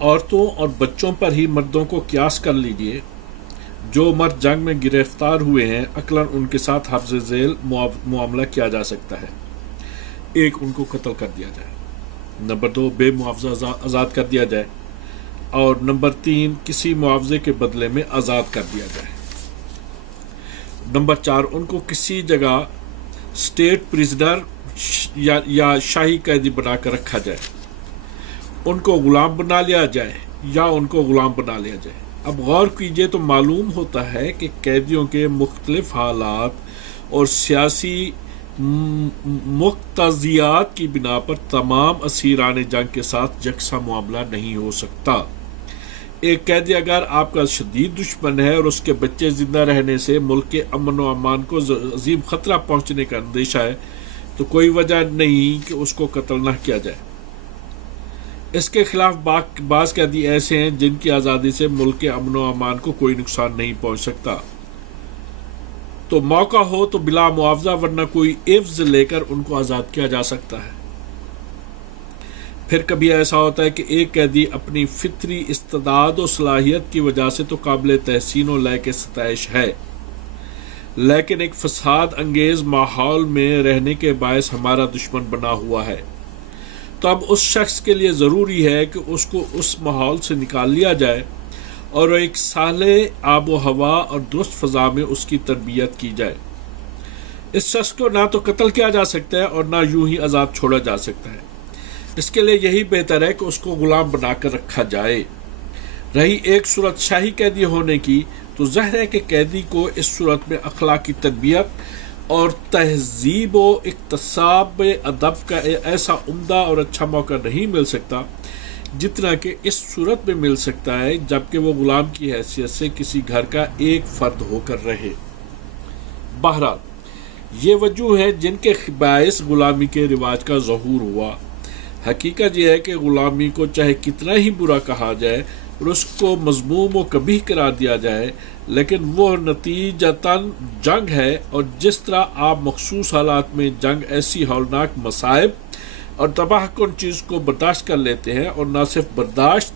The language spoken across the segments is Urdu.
عورتوں اور بچوں پر ہی مردوں کو قیاس کر لیجئے۔ جو مرد جنگ میں گرفتار ہوئے ہیں عقلاً ان کے ساتھ حفظ ذیل معاملہ کیا جا سکتا ہے۔ ایک، ان کو قتل کر دیا جائے۔ نمبر 2، بے معاوضہ آزاد کر دیا جائے۔ اور نمبر 3، کسی معاوضے کے بدلے میں آزاد کر دیا جائے۔ نمبر 4، ان کو کسی جگہ اسٹیٹ پریزنر یا شاہی قیدی بنا کر رکھا جائے۔ ان کو غلام بنا لیا جائے یا ان کو غلام بنا لیا جائے۔ اب غور کیجئے تو معلوم ہوتا ہے کہ قیدیوں کے مختلف حالات اور سیاسی مقتضیات کی بنا پر تمام اسیران جنگ کے ساتھ یکساں معاملہ نہیں ہو سکتا۔ ایک قیدی اگر آپ کا شدید دشمن ہے اور اس کے بچے زندہ رہنے سے ملک کے امن و امان کو عظیم خطرہ پہنچنے کا اندیشہ ہے تو کوئی وجہ نہیں کہ اس کو قتل نہ کیا جائے۔ اس کے خلاف بعض قیدی ایسے ہیں جن کی آزادی سے ملک کے امن و امان کو کوئی نقصان نہیں پہنچ سکتا، تو موقع ہو تو بلا معاوضہ ورنہ کوئی عوض لے کر ان کو آزاد کیا جا سکتا ہے۔ پھر کبھی ایسا ہوتا ہے کہ ایک قیدی اپنی فطری استعداد و صلاحیت کی وجہ سے تو قابل تحسین و لائق ستائش ہے، لیکن ایک فساد انگیز ماحول میں رہنے کے باعث ہمارا دشمن بنا ہوا ہے، تو اب اس شخص کے لیے ضروری ہے کہ اس کو اس ماحول سے نکال لیا جائے اور ایک صالح آب و ہوا اور درست فضا میں اس کی تربیت کی جائے۔ اس شخص کو نہ تو قتل کیا جا سکتا ہے اور نہ یوں ہی آزاد چھوڑا جا سکتا ہے۔ اس کے لیے یہی بہتر ہے کہ اس کو غلام بنا کر رکھا جائے۔ رہی ایک صورت شاہی قیدی ہونے کی، تو ظاہر ہے کہ قیدی کو اس صورت میں اخلاقی تربیت اور تہذیب و اکتساب ادب کا ایسا عمدہ اور اچھا موقع نہیں مل سکتا جتنا کہ اس صورت میں مل سکتا ہے جبکہ وہ غلام کی حیثیت سے کسی گھر کا ایک فرد ہو کر رہے۔ بہرحال یہ وجوہ ہے جن کے باعث غلامی کے رواج کا ظہور ہوا۔ حقیقت یہ ہے کہ غلامی کو چاہے کتنا ہی برا کہا جائے اور اس کو مذموم و قبیح قرار دیا جائے، لیکن وہ نتیجتاً جنگ ہے، اور جس طرح آپ مخصوص حالات میں جنگ ایسی ہولناک مصائب اور تباہ کن چیز کو برداشت کر لیتے ہیں، اور نہ صرف برداشت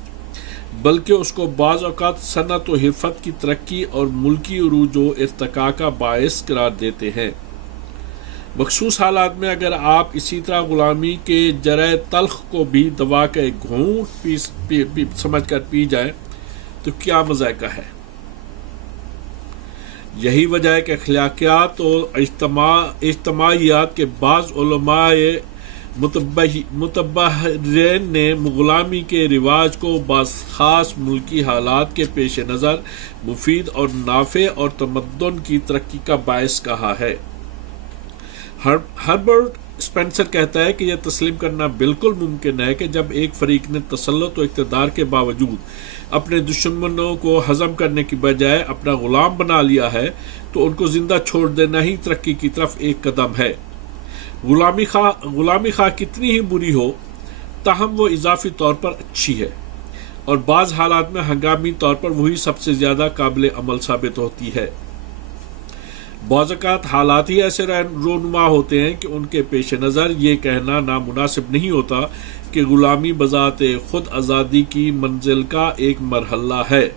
بلکہ اس کو بعض اوقات صنعت و حرفت کی ترقی اور ملکی عروج و ارتقاء کا باعث قرار دیتے ہیں، مخصوص حالات میں اگر آپ اسی طرح غلامی کے جرعہ تلخ کو بھی دوا کا ایک گھونٹ سمجھ کر پی جائے تو کیا مذائقہ ہے۔ یہی وجہ ہے کہ اخلاقیات اور اجتماعیات کے بعض علماء متبحرین نے غلامی کے رواج کو بعض خاص ملکی حالات کے پیش نظر مفید اور نافع اور تمدن کی ترقی کا باعث کہا ہے۔ ہربرٹ اسپینسر کہتا ہے کہ یہ تسلیم کرنا بالکل ممکن ہے کہ جب ایک فریق نے تسلط و اقتدار کے باوجود اپنے دشمنوں کو ہضم کرنے کی بجائے اپنا غلام بنا لیا ہے تو ان کو زندہ چھوڑ دینا ہی ترقی کی طرف ایک قدم ہے۔ غلامی خواہ کتنی ہی بری ہو تاہم وہ اضافی طور پر اچھی ہے، اور بعض حالات میں ہنگامی طور پر وہی سب سے زیادہ قابل عمل ثابت ہوتی ہے۔ بعض اوقات حالات ہی ایسے رونما ہوتے ہیں کہ ان کے پیش نظر یہ کہنا نامناسب نہیں ہوتا کہ غلامی بذات خود آزادی کی منزل کا ایک مرحلہ ہے۔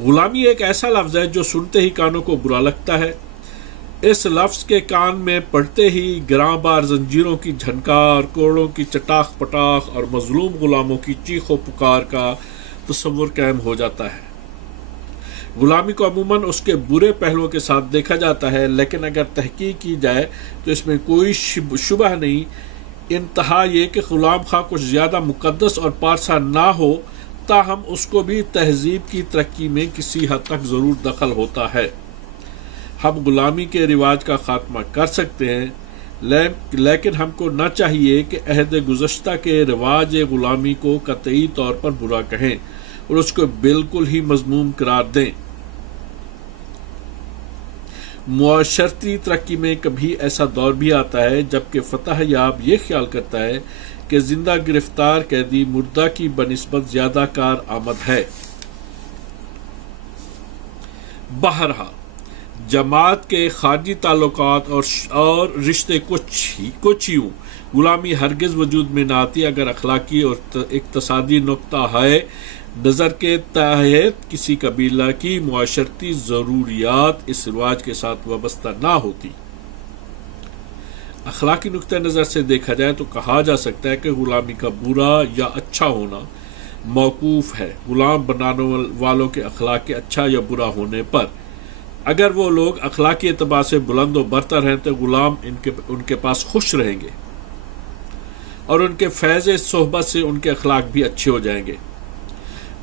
غلامی ایک ایسا لفظ ہے جو سنتے ہی کانوں کو برا لگتا ہے۔ اس لفظ کے کان میں پڑتے ہی گراں بار زنجیروں کی جھنکار، کوڑوں کی چٹاخ پٹاخ اور مظلوم غلاموں کی چیخ و پکار کا تصور قائم ہو جاتا ہے۔ غلامی کو عموماً اس کے برے پہلوؤں کے ساتھ دیکھا جاتا ہے، لیکن اگر تحقیق کی جائے تو اس میں کوئی شبہ نہیں، انتہا یہ کہ غلام خواہ کچھ زیادہ مقدس اور پارسا نہ ہو تاہم اس کو بھی تہذیب کی ترقی میں کسی حد تک ضرور دخل ہوتا ہے۔ ہم غلامی کے رواج کا خاتمہ کر سکتے ہیں، لیکن ہم کو نہ چاہیے کہ عہد گزشتہ کے رواج غلامی کو قطعی طور پر برا کہیں اور اس کو بالکل ہی مذموم قرار دیں۔ معاشرتی ترقی میں کبھی ایسا دور بھی آتا ہے جبکہ فتح یاب یہ خیال کرتا ہے کہ زندہ گرفتار قیدی مردہ کی بنسبت زیادہ کارآمد ہے۔ بہرحال جماعت کے خارجی تعلقات اور رشتے کچھ یوں غلامی ہرگز وجود میں نہ آتی اگر اخلاقی اور اقتصادی نقطہ نظر کے تحت کسی قبیلہ کی معاشرتی ضروریات اس رواج کے ساتھ وابستہ نہ ہوتی۔ اخلاقی نقطہ نظر سے دیکھا جائے تو کہا جا سکتا ہے کہ غلامی کا برا یا اچھا ہونا موقوف ہے غلام بنانے والوں کے اخلاق کے اچھا یا برا ہونے پر۔ اگر وہ لوگ اخلاقی اعتبار سے بلند و برتر ہیں تو غلام ان کے پاس خوش رہیں گے اور ان کے فیض صحبت سے ان کے اخلاق بھی اچھے ہو جائیں گے۔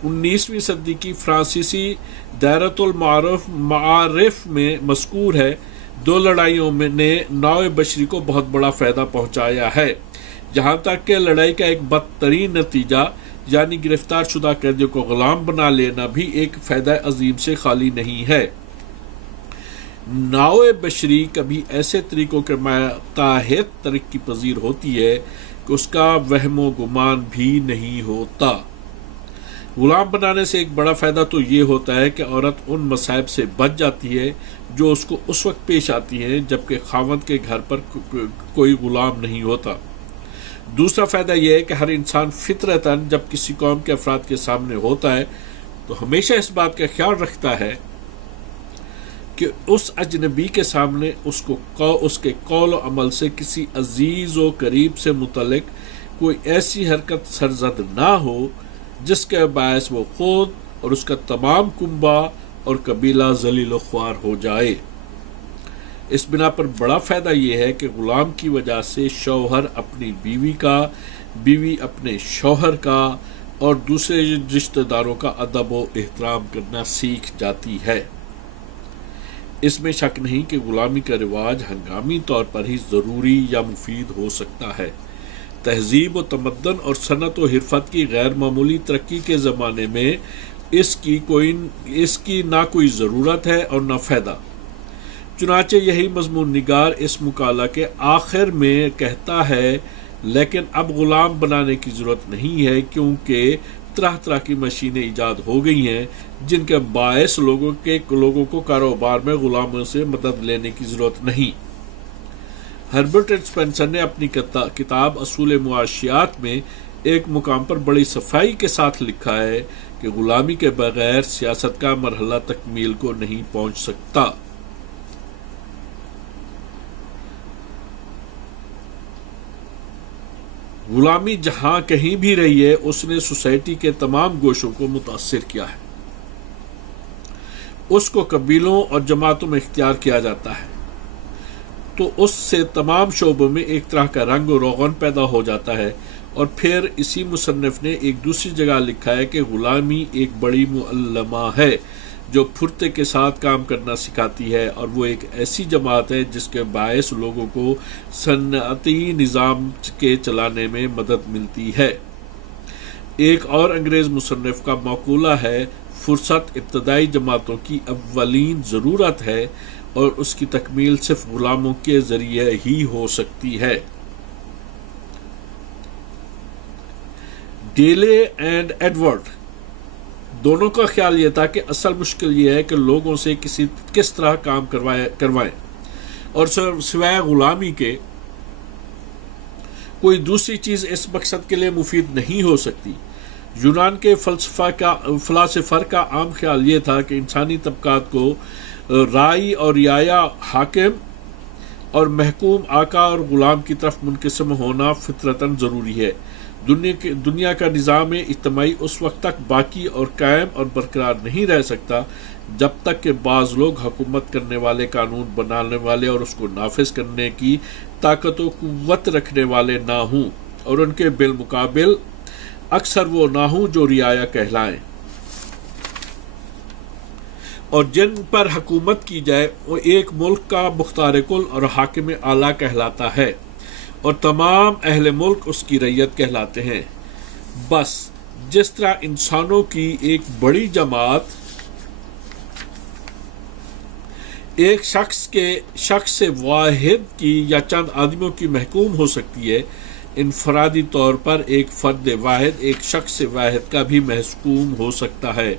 19ویں صدی کی فرانسیسی دائرۃ المعارف میں مذکور ہے، 2 لڑائیوں نے نوع بشری کو بہت بڑا فائدہ پہنچایا ہے، جہاں تک کہ لڑائی کا ایک بدترین نتیجہ یعنی گرفتار شدہ قیدیوں کو غلام بنا لینا بھی ایک فائدہ عظیم سے خالی نہیں ہے۔ نوع بشری کبھی ایسے طریقوں کے ماتحت ترقی پذیر ہوتی ہے کہ اس کا وہم و گمان بھی نہیں ہوتا۔ غلام بنانے سے ایک بڑا فائدہ تو یہ ہوتا ہے کہ عورت ان مصائب سے بچ جاتی ہے جو اس کو اس وقت پیش آتی ہیں جبکہ خاوند کے گھر پر کوئی غلام نہیں ہوتا۔ دوسرا فائدہ یہ ہے کہ ہر انسان فطرتاً جب کسی قوم کے افراد کے سامنے ہوتا ہے تو ہمیشہ اس بات کا خیال رکھتا ہے کہ اس اجنبی کے سامنے اس کے قول و عمل سے کسی عزیز و قریب سے متعلق کوئی ایسی حرکت سرزد نہ ہو جس کے باعث وہ خود اور اس کا تمام کنبہ اور قبیلہ ذلیل و خوار ہو جائے۔ اس بنا پر بڑا فائدہ یہ ہے کہ غلام کی وجہ سے شوہر اپنی بیوی کا، بیوی اپنے شوہر کا اور دوسرے رشتہ داروں کا ادب و احترام کرنا سیکھ جاتی ہے۔ اس میں شک نہیں کہ غلامی کا رواج ہنگامی طور پر ہی ضروری یا مفید ہو سکتا ہے۔ تہذیب و تمدن اور صنعت و حرفت کی غیر معمولی ترقی کے زمانے میں اس کی نہ کوئی ضرورت ہے اور نہ فائدہ۔ چنانچہ یہی مضمون نگار اس مقالہ کے آخر میں کہتا ہے، لیکن اب غلام بنانے کی ضرورت نہیں ہے کیونکہ طرح طرح کی مشینیں ایجاد ہو گئی ہیں جن کے باعث لوگوں کو کاروبار میں غلاموں سے مدد لینے کی ضرورت نہیں۔ ہربرٹ اسپینسر نے اپنی کتاب اصول معاشیات میں ایک مقام پر بڑی صفائی کے ساتھ لکھا ہے کہ غلامی کے بغیر سیاست کا مرحلہ تکمیل کو نہیں پہنچ سکتا۔ غلامی جہاں کہیں بھی رہی ہے اس نے سوسائٹی کے تمام گوشوں کو متاثر کیا ہے، اس کو قبیلوں اور جماعتوں میں اختیار کیا جاتا ہے تو اس سے تمام شعبوں میں ایک طرح کا رنگ و روغن پیدا ہو جاتا ہے۔ اور پھر اسی مصنف نے ایک دوسری جگہ لکھا ہے کہ غلامی ایک بڑی معلمہ ہے جو پھرتے کے ساتھ کام کرنا سکھاتی ہے، اور وہ ایک ایسی جماعت ہے جس کے باعث لوگوں کو صنعتی نظام کے چلانے میں مدد ملتی ہے۔ ایک اور انگریز مصنف کا مقولہ ہے، فرصت ابتدائی جماعتوں کی اولین ضرورت ہے اور اس کی تکمیل صرف غلاموں کے ذریعے ہی ہو سکتی ہے۔ ڈیلے اینڈ ایڈورڈ دونوں کا خیال یہ تھا کہ اصل مشکل یہ ہے کہ لوگوں سے کس طرح کام کروائیں اور سوائے غلامی کے کوئی دوسری چیز اس مقصد کے لیے مفید نہیں ہو سکتی۔ یونان کے فلاسفر کا عام خیال یہ تھا کہ انسانی طبقات کو رائی اور رعایا، حاکم اور محکوم، آقا اور غلام کی طرف منقسم ہونا فطرتاً ضروری ہے۔ دنیا کا نظام اجتماعی اس وقت تک باقی اور قائم اور برقرار نہیں رہ سکتا جب تک کہ بعض لوگ حکومت کرنے والے، قانون بنانے والے اور اس کو نافذ کرنے کی طاقت و قوت رکھنے والے نہ ہوں، اور ان کے بالمقابل اکثر وہ نہ ہوں جو رعایا کہلائیں، اور جن پر حکومت کی جائے وہ ایک ملک کا مختار کل اور حاکم اعلیٰ کہلاتا ہے، اور تمام اہل ملک اس کی رعیت کہلاتے ہیں۔ بس جس طرح انسانوں کی ایک بڑی جماعت ایک شخص واحد کی یا چند آدمیوں کی محکوم ہو سکتی ہے، انفرادی طور پر ایک فرد واحد ایک شخص واحد کا بھی محکوم ہو سکتا ہے۔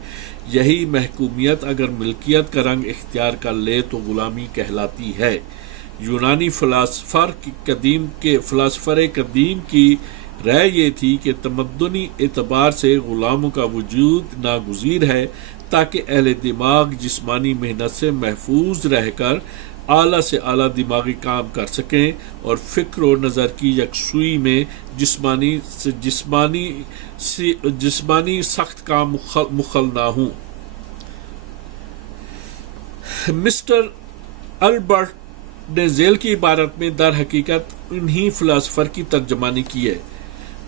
یہی محکومیت اگر ملکیت کا رنگ اختیار کر لے تو غلامی کہلاتی ہے۔ یونانی فلاسفر قدیم کی رائے یہ تھی کہ تمدنی اعتبار سے غلاموں کا وجود ناگزیر ہے تاکہ اہل دماغ جسمانی محنت سے محفوظ رہ کر اعلیٰ سے اعلیٰ دماغی کام کر سکیں اور فکر و نظر کی یکسوئی میں جسمانی سخت کام مخل نہ ہوں۔ مسٹر البرٹ نے ذیل کی عبارت میں در حقیقت انہی فلاسفر کی ترجمانی کی ہے۔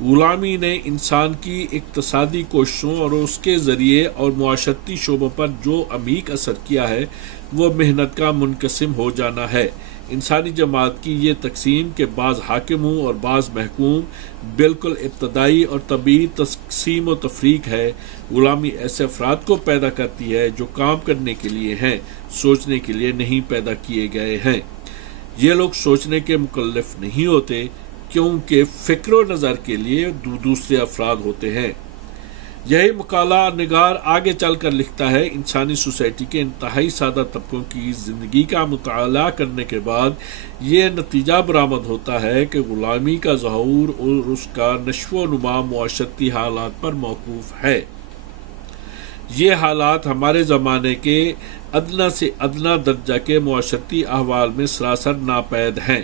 غلامی نے انسان کی اقتصادی کوششوں اور اس کے ذریعے اور معاشرتی شعبوں پر جو عمیق اثر کیا ہے وہ محنت کا منقسم ہو جانا ہے۔ انسانی جماعت کی یہ تقسیم کہ بعض حاکم ہوں اور بعض محکوم بالکل ابتدائی اور طبیعی تقسیم و تفریق ہے۔ غلامی ایسے افراد کو پیدا کرتی ہے جو کام کرنے کے لیے ہیں، سوچنے کے لیے نہیں پیدا کیے گئے ہیں۔ یہ لوگ سوچنے کے مکلف نہیں ہوتے کیونکہ فکر و نظر کے لیے دوسرے افراد ہوتے ہیں۔ یہی مقالہ نگار آگے چل کر لکھتا ہے، انسانی سوسائٹی کے انتہائی سادہ طبقوں کی زندگی کا مطالعہ کرنے کے بعد یہ نتیجہ برآمد ہوتا ہے کہ غلامی کا ظہور اور اس کا نشو و نما معاشرتی حالات پر موقوف ہے۔ یہ حالات ہمارے زمانے کے ادنیٰ سے ادنیٰ درجہ کے معاشرتی احوال میں سراسر ناپید ہیں۔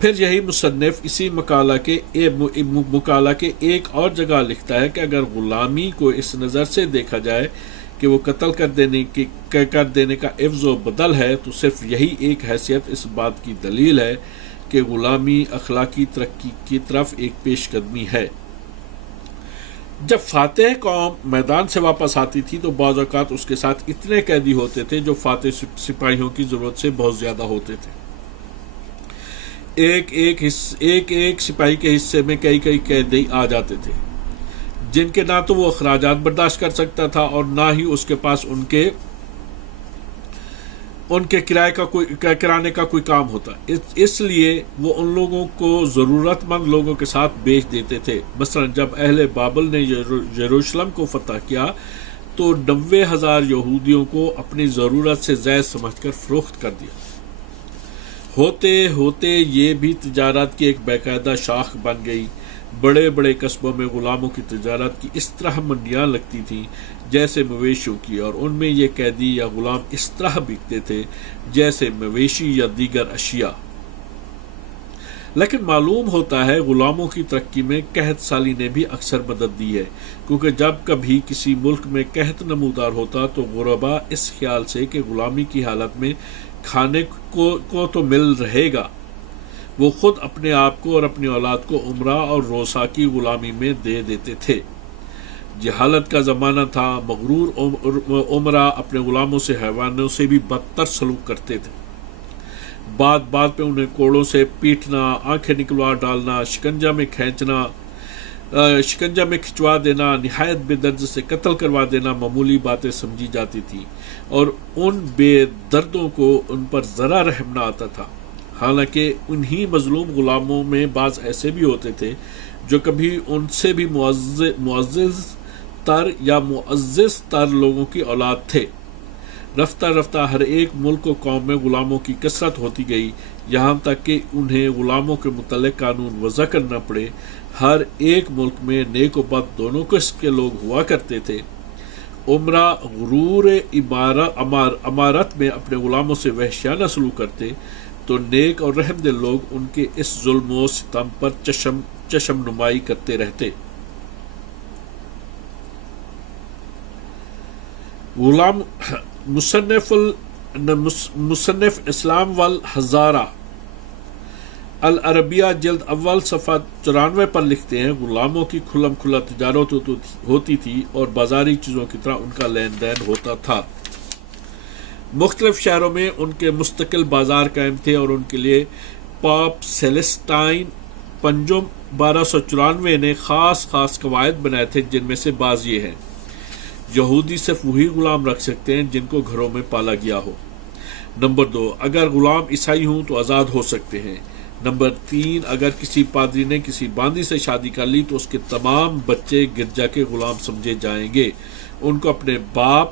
پھر یہی مصنف اسی مقالہ کے ایک اور جگہ لکھتا ہے کہ اگر غلامی کو اس نظر سے دیکھا جائے کہ وہ قتل کر دینے کا عوض و بدل ہے تو صرف یہی ایک حیثیت اس بات کی دلیل ہے کہ غلامی اخلاقی ترقی کی طرف ایک پیش قدمی ہے۔ جب فاتح قوم میدان سے واپس آتی تھی تو بعض اوقات اس کے ساتھ اتنے قیدی ہوتے تھے جو فاتح سپاہیوں کی ضرورت سے بہت زیادہ ہوتے تھے۔ ایک سپاہی کے حصے میں کئی قیدی آ جاتے تھے جن کے نہ تو وہ اخراجات برداشت کر سکتا تھا اور نہ ہی اس کے پاس ان کے کرانے کا کوئی کام ہوتا۔ اس لیے وہ ان لوگوں کو ضرورت مند لوگوں کے ساتھ بیچ دیتے تھے۔ مثلا جب اہل بابل نے یروشلم کو فتح کیا تو 90,000 یہودیوں کو اپنی ضرورت سے زائد سمجھ کر فروخت کر دیا۔ ہوتے ہوتے یہ بھی تجارت کی ایک باقاعدہ شاخ بن گئی۔ بڑے بڑے قصبوں میں غلاموں کی تجارت کی اس طرح منڈیاں لگتی تھیں جیسے مویشیوں کی، اور ان میں یہ قیدی یا غلام اس طرح بکتے تھے جیسے مویشی یا دیگر اشیاء۔ لیکن معلوم ہوتا ہے غلاموں کی ترقی میں قحط سالی نے بھی اکثر مدد دی ہے، کیونکہ جب کبھی کسی ملک میں قحط نمودار ہوتا تو غربا اس خیال سے کہ غلامی کی حالت میں کھانے کو تو مل رہے گا، وہ خود اپنے آپ کو اور اپنی اولاد کو عمرہ اور روسا کی غلامی میں دے دیتے تھے۔ جہالت کا زمانہ تھا، مغرور عمرہ اپنے غلاموں سے حیوانوں سے بھی بدتر سلوک کرتے تھے۔ بات پہ انہیں کوڑوں سے پیٹنا، آنکھیں نکلوا ڈالنا، شکنجا میں کھچوا دینا، نہایت بے درد سے قتل کروا دینا معمولی باتیں سمجھی جاتی تھی، اور ان بے دردوں کو ان پر ذرا رحم نہ آتا تھا۔ حالانکہ انہی مظلوم غلاموں میں بعض ایسے بھی ہوتے تھے جو کبھی ان سے بھی معزز تر لوگوں کی اولاد تھے۔ رفتہ رفتہ ہر ایک ملک و قوم میں غلاموں کی کثرت ہوتی گئی، یہاں تک کہ انہیں غلاموں کے متعلق قانون وضع کرنا پڑے۔ ہر ایک ملک میں نیک و بد دونوں قسم کے لوگ ہوا کرتے تھے۔ عمرہ غرور امارت میں اپنے غلاموں سے وحشیانہ سلوک کرتے تو نیک اور رحم دل لوگ ان کے اس ظلم و ستم پر چشم نمائی کرتے رہتے۔ غلام مصنف اسلام والحضارہ العربیہ جلد اول صفحہ 94 پر لکھتے ہیں، غلاموں کی کھلم کھلا تجارت ہوتی تھی اور بازاری چیزوں کی طرح ان کا لین دین ہوتا تھا۔ مختلف شہروں میں ان کے مستقل بازار قائم تھے اور ان کے لیے پاپ سیلیسٹائن پنجم 1294 نے خاص قواعد بنائے تھے، جن میں سے بعض یہ ہیں: یہودی صرف وہی غلام رکھ سکتے ہیں جن کو گھروں میں پالا گیا ہو۔ نمبر 2، اگر غلام عیسائی ہوں تو آزاد ہو سکتے ہیں۔ نمبر 3، اگر کسی پادری نے کسی باندی سے شادی کر لی تو اس کے تمام بچے گرجا کے غلام سمجھے جائیں گے، ان کو اپنے باپ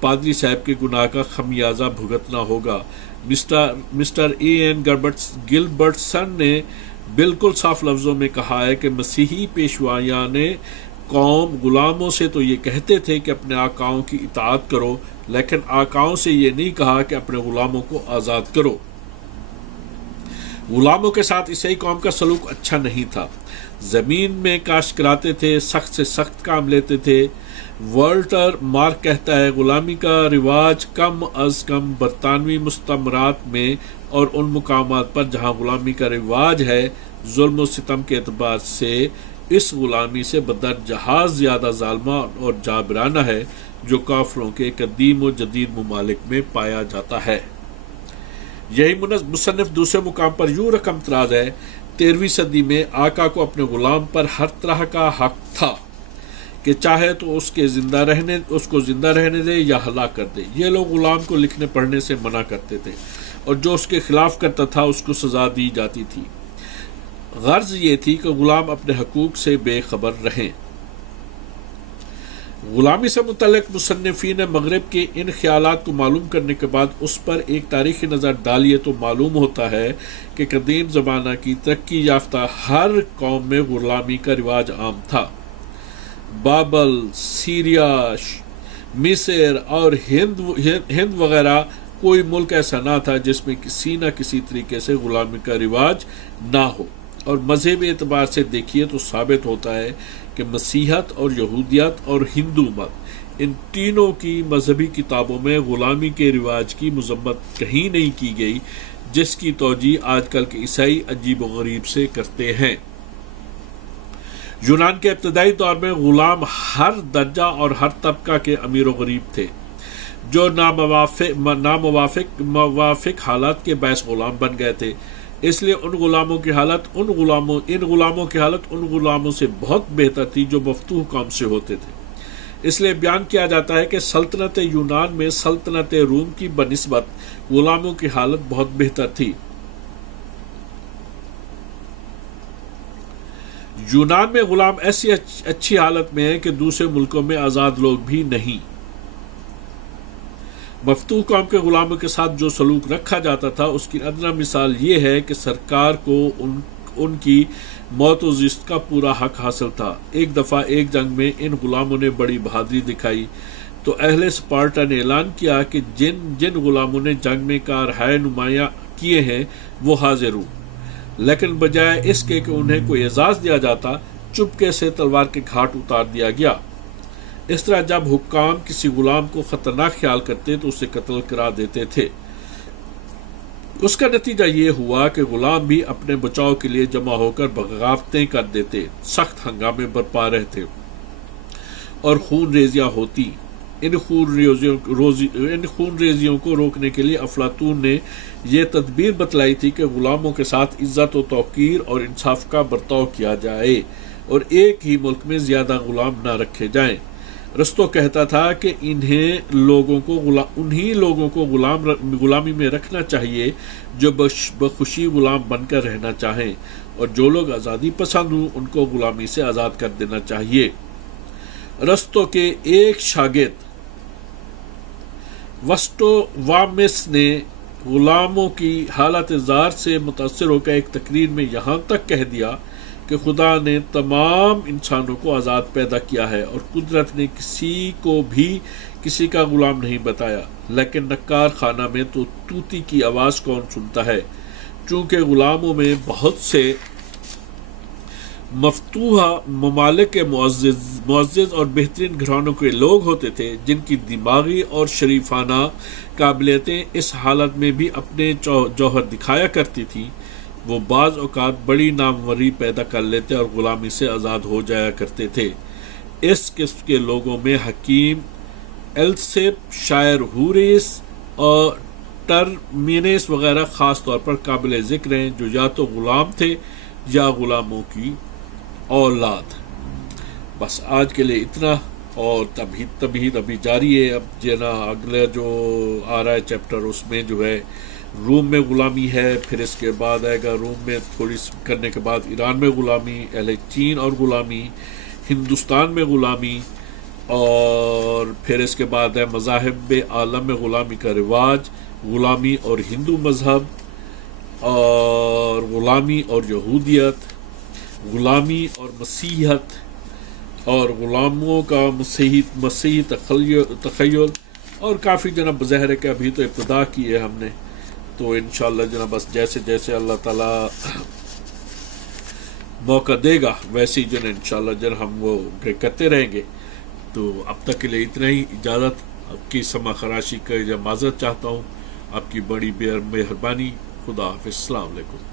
پادری صاحب کے گناہ کا خمیازہ بھگتنا ہوگا۔ مسٹر اے این گلبرٹسن نے بالکل صاف لفظوں میں کہا ہے کہ مسیحی پیشوایان قوم غلاموں سے تو یہ کہتے تھے کہ اپنے آقاؤں کی اطاعت کرو، لیکن آقاؤں سے یہ نہیں کہا کہ اپنے غلاموں کو آزاد کرو۔ غلاموں کے ساتھ عیسائی قوم کا سلوک اچھا نہیں تھا، زمین میں کاشت کراتے تھے، سخت سے سخت کام لیتے تھے۔ والٹر مارک کہتا ہے، غلامی کا رواج کم از کم برطانوی مستعمرات میں اور ان مقامات پر جہاں غلامی کا رواج ہے، ظلم و ستم کے اعتبار سے اس غلامی سے بدرجہ زیادہ ظالمہ اور جابرانہ ہے جو کافروں کے قدیم و جدید ممالک میں پایا جاتا ہے۔ یہی مصنف دوسرے مقام پر یوں رقم تراز ہے، 13ویں صدی میں آقا کو اپنے غلام پر ہر طرح کا حق تھا کہ چاہے تو اس کو زندہ رہنے دے یا ہلاک کر دے۔ یہ لوگ غلام کو لکھنے پڑھنے سے منع کرتے تھے اور جو اس کے خلاف کرتا تھا اس کو سزا دی جاتی تھی۔ غرض یہ تھی کہ غلام اپنے حقوق سے بے خبر رہیں۔ غلامی سے متعلق مصنفین مغرب کے ان خیالات کو معلوم کرنے کے بعد اس پر ایک تاریخی نظر ڈالیے تو معلوم ہوتا ہے کہ قدیم زمانہ کی ترقی یافتہ ہر قوم میں غلامی کا رواج عام تھا۔ بابل، سیریا، مصر اور ہند وغیرہ کوئی ملک ایسا نہ تھا جس میں کسی نہ کسی طریقے سے غلامی کا رواج نہ ہو، اور مذہبی اعتبار سے دیکھیے تو ثابت ہوتا ہے کہ مسیحیت اور یہودیت اور ہندو مت، ان تینوں کی مذہبی کتابوں میں غلامی کے رواج کی مذمت کہیں نہیں کی گئی، جس کی توجیہ آج کل کے عیسائی عجیب و غریب سے کرتے ہیں۔ یونان کے ابتدائی دور میں غلام ہر درجہ اور ہر طبقہ کے امیر و غریب تھے، جو ناموافق حالات کے باعث غلام بن گئے تھے۔ اس لیے ان غلاموں کی حالت ان غلاموں سے بہت بہتر تھی جو مفتوح قوم سے ہوتے تھے۔ اس لیے بیان کیا جاتا ہے کہ سلطنت یونان میں سلطنت روم کی بنسبت غلاموں کی حالت بہت بہتر تھی۔ یونان میں غلام ایسی اچھی حالت میں ہے کہ دوسرے ملکوں میں آزاد لوگ بھی نہیں۔ مفتوح قوم کے غلاموں کے ساتھ جو سلوک رکھا جاتا تھا اس کی ادنا مثال یہ ہے کہ سرکار کو ان کی موت و زیست کا پورا حق حاصل تھا۔ ایک دفعہ ایک جنگ میں ان غلاموں نے بڑی بہادری دکھائی تو اہل اسپارٹا نے اعلان کیا کہ جن غلاموں نے جنگ میں کارہائے نمایاں کیے ہیں وہ حاضر ہوں، لیکن بجائے اس کے کہ انہیں کوئی اعزاز دیا جاتا، چپکے سے تلوار کے گھاٹ اتار دیا گیا۔ اس طرح جب حکام کسی غلام کو خطرناک خیال کرتے تو اسے قتل کرا دیتے تھے۔ اس کا نتیجہ یہ ہوا کہ غلام بھی اپنے بچاؤ کے لیے جمع ہو کر بغاوتیں کر دیتے، سخت ہنگامے برپا رہتے اور خون ریزیاں ہوتی۔ ان خون ریزیوں کو روکنے کے لیے افلاطون نے یہ تدبیر بتلائی تھی کہ غلاموں کے ساتھ عزت و توقیر اور انصاف کا برتاؤ کیا جائے اور ایک ہی ملک میں زیادہ غلام نہ رکھے جائیں۔ ارسطو کہتا تھا کہ انہی لوگوں کو غلامی میں رکھنا چاہیے جو بخوشی غلام بن کر رہنا چاہیں، اور جو لوگ آزادی پسند ہوں ان کو غلامی سے آزاد کر دینا چاہیے۔ ارسطو کے ایک شاگرد وسٹووامس نے غلاموں کی حالت زار سے متاثر ہو کر ایک تقریر میں یہاں تک کہہ دیا کہ خدا نے تمام انسانوں کو آزاد پیدا کیا ہے اور قدرت نے کسی کو بھی کسی کا غلام نہیں بتایا، لیکن نکار خانہ میں تو طوطی کی آواز کون سنتا ہے۔ چونکہ غلاموں میں بہت سے مفتوح ممالک کے معزز اور بہترین گھرانوں کے لوگ ہوتے تھے جن کی دماغی اور شریفانہ قابلیتیں اس حالت میں بھی اپنے جوہر دکھایا کرتی تھیں، وہ بعض اوقات بڑی ناموری پیدا کر لیتے اور غلامی سے آزاد ہو جایا کرتے تھے۔ اس قسم کے لوگوں میں حکیم ایلسپ، شاعر ہوریس اور ٹرمینس وغیرہ خاص طور پر قابل ذکر ہیں، جو یا تو غلام تھے یا غلاموں کی اولاد۔ بس آج کے لیے اتنا، اور تمہید ابھی جاری ہے۔ اب اگلا جو آ رہا ہے چیپٹر، اس میں جو ہے روم میں غلامی ہے، پھر اس کے بعد آئے گا روم میں تھوڑی کرنے کے بعد ایران میں غلامی، اہل چین اور غلامی، ہندوستان میں غلامی، اور پھر اس کے بعد ہے مذاہب عالم میں غلامی کا رواج، غلامی اور ہندو مذہب، اور غلامی اور یہودیت، غلامی اور مسیحیت، اور غلاموں کا مسیحی تخیل، اور کافی جناب بظاہر ہے کہ ابھی تو ابتدا کی ہے ہم نے، تو انشاءاللہ جناب بس جیسے جیسے اللہ تعالیٰ موقع دے گا ویسے ہی جناب انشاءاللہ جناب ہم وہ کرتے رہیں گے۔ تو اب تک کے لیے اتنا ہی، اجازت، آپ کی سما خراشی کا معذرت چاہتا ہوں، آپ کی بڑی مہربانی، خدا حافظ، السلام علیکم۔